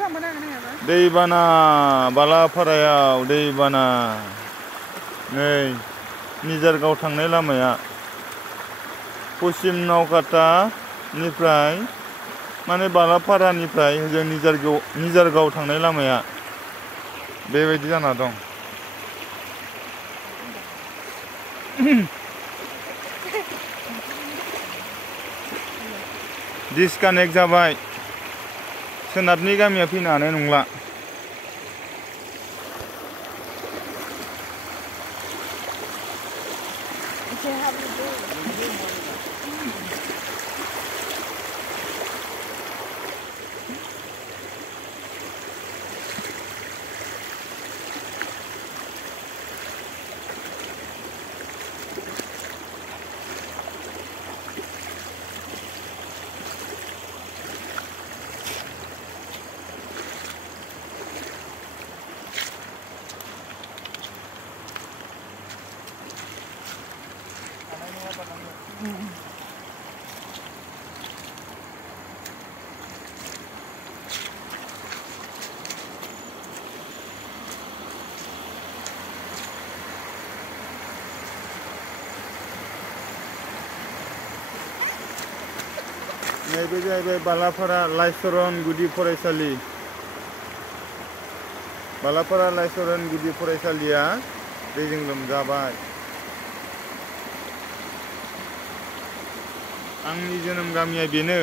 दैबाना बालापारायाव दैबाना नै निजारगाव थांनाय लामाया पश्चिम नावकाटानिफ्राय माने बालापारानिफ्राय जों निजारगाव थांनाय लामाया बेबायदि जाना दं। डिसकानेक्ट जाबाय। सोनाबनि गामिया फैनो हानाय नंला। नैबे जाहैबाय बालापारा लाइसरन गुदि फरायसालि। बालापारा लाइसरन गुदि फरायसालिया दैजों लोमजाबाय। आंनि जोनोम गामिया बेनो।